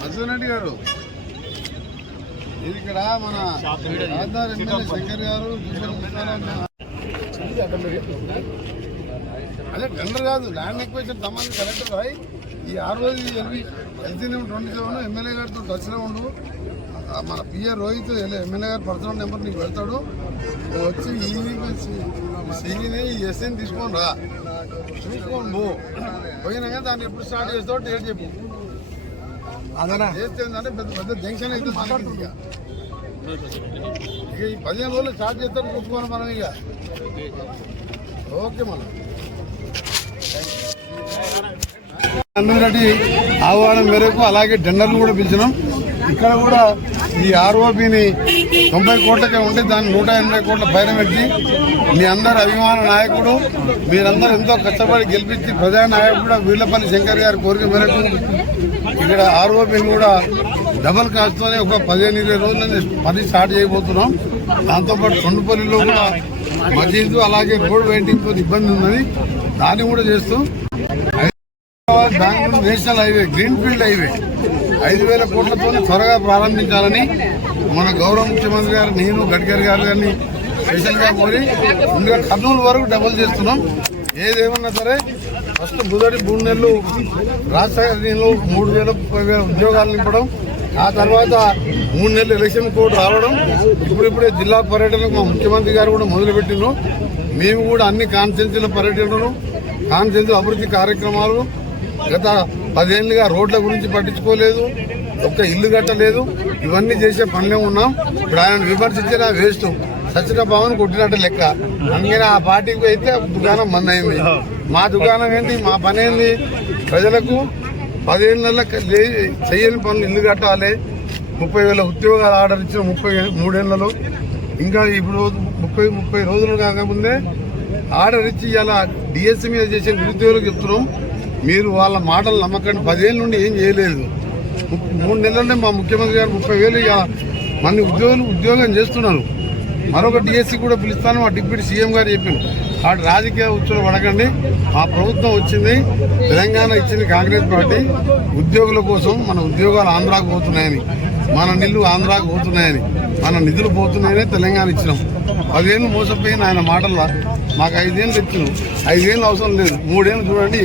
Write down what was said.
మధురెడ్డి గారు ఇది ఇక్కడ మన రాజధాని ఎమ్మెల్యే శంకర్ గారు అదే టెండర్ కాదు ల్యాండ్ ఎక్వేషన్ సంబంధించి కలెక్టర్ రాయి ఈ 6 రోజు ఎల్సీ నెంబర్ 27 ఎమ్మెల్యే గారితో టచ్లో ఉండు మన పిఏ రోహిత్ ఎమ్మెల్యే గారు పర్సనల్ నెంబర్ నీకు పెడతాడు వచ్చి ఈయన ఈ ఎస్ఐని తీసుకొని రా చూసుకొని పోయినాక దాన్ని ఎప్పుడు స్టార్ట్ చేస్తావు డేట్ చెప్పు అదనా చేస్తే ఏంటంటే పెద్ద పెద్ద జంక్షన్ అయితే మాట్లాడుతుంది ఇక ఈ 15 రోజులు స్టార్ట్ చేస్తారు చూసుకోవాలి మనం ఇక ఓకే మనం రెడ్డి ఆహ్వానం మేరకు అలాగే టెండర్లు కూడా పిలిచినాం ఇక్కడ కూడా ఈ ఆర్ఓపిని 90 కోట్లకే ఉంటే దాన్ని 180 కోట్ల పైన పెట్టి మీ అందరు అభిమాన నాయకుడు మీరందరూ ఎంతో కష్టపడి గెలిపించి ప్రజా నాయకుడు కూడా వీళ్లపల్లి శంకర్ గారి కోరిక మేరకు ఇక్కడ ఆర్ఓపిని కూడా డబల్ కాస్ట్తోనే ఒక 15-20 రోజులని పని స్టార్ట్ చేయబోతున్నాం. దాంతోపాటు కొండపల్లిలో కూడా మసీదు అలాగే రోడ్ వెయిటింగ్తో ఇబ్బంది ఉన్నది, దాన్ని కూడా చేస్తూ Bengaluru national highway greenfield highway 5,000 కోట్లతో త్వరగా ప్రారంభించాలని మన గౌరవ ముఖ్యమంత్రి గారు నేను గడ్కరీ గారు గారిని స్పెషల్గా కోరి ముందుగా కర్నూలు వరకు డబుల్ చేస్తున్నాం. ఏదేమన్నా సరే ఫస్ట్ మొదటి 3 నెలలు రాష్ట్రంలో 3,000-30,000 ఉద్యోగాలు నింపడం, ఆ తర్వాత 3 నెలలు ఎలక్షన్ కోడ్ రావడం, ఇప్పుడిప్పుడే జిల్లా పర్యటనకు మా ముఖ్యమంత్రి గారు కూడా మొదలుపెట్టినాం. మేము కూడా అన్ని కాన్స్టిట్యూన్సీల పర్యటనలు కాన్స్టిట్యూన్సీ అభివృద్ధి కార్యక్రమాలు గత 10 ఏళ్ళుగా రోడ్ల గురించి పట్టించుకోలేదు, ఒక్క ఇల్లు కట్టలేదు, ఇవన్నీ చేసే పనిలో ఉన్నాం. ఇప్పుడు ఆయన విమర్శించిన వేస్ట్ సచిన భవన్ కొట్టినట్టు లెక్క. అందుకని ఆ పార్టీకి అయితే దుకాణం బంద్ అయింది. మా దుకాణం ఏంటి, మా పని ఏంటి, ప్రజలకు 15 నెలల చేయని పనులు ఇల్లు కట్టాలి, 30,000 ఉద్యోగాలు ఆర్డర్ ఇచ్చిన 33 ఏళ్లలో ఇంకా ఇప్పుడు 30 రోజులు కాకముందే ఆర్డర్ ఇచ్చి ఇలా డిఎస్సీ మీద చేసే నిరుద్యోగులకు చెప్తున్నాం. మీరు వాళ్ళ మాటలు నమ్మకండి, 10 ఏళ్ళ నుండి ఏం చేయలేదు. 3 నెలలనే మా ముఖ్యమంత్రి గారు 30,000 మంది ఉద్యోగం చేస్తున్నారు. మరొక డిఎస్సి కూడా పిలుస్తాను మా డిప్యూటీ సీఎం గారు చెప్పారు. వాటి రాజకీయ ఉచ్చులు పడకండి. మా ప్రభుత్వం వచ్చింది, తెలంగాణ ఇచ్చింది కాంగ్రెస్ పార్టీ ఉద్యోగుల కోసం. మన ఉద్యోగాలు ఆంధ్రాకు పోతున్నాయని, మన నిల్లు ఆంధ్రాకు పోతున్నాయని, మన నిధులు పోతున్నాయని తెలంగాణ ఇచ్చినాం. 10 ఏళ్ళు మోసపోయిన ఆయన మాటల్లో మాకు 5 ఏళ్ళు తెచ్చినాం. 5 ఏళ్ళు అవసరం లేదు, 3 ఏళ్ళు చూడండి.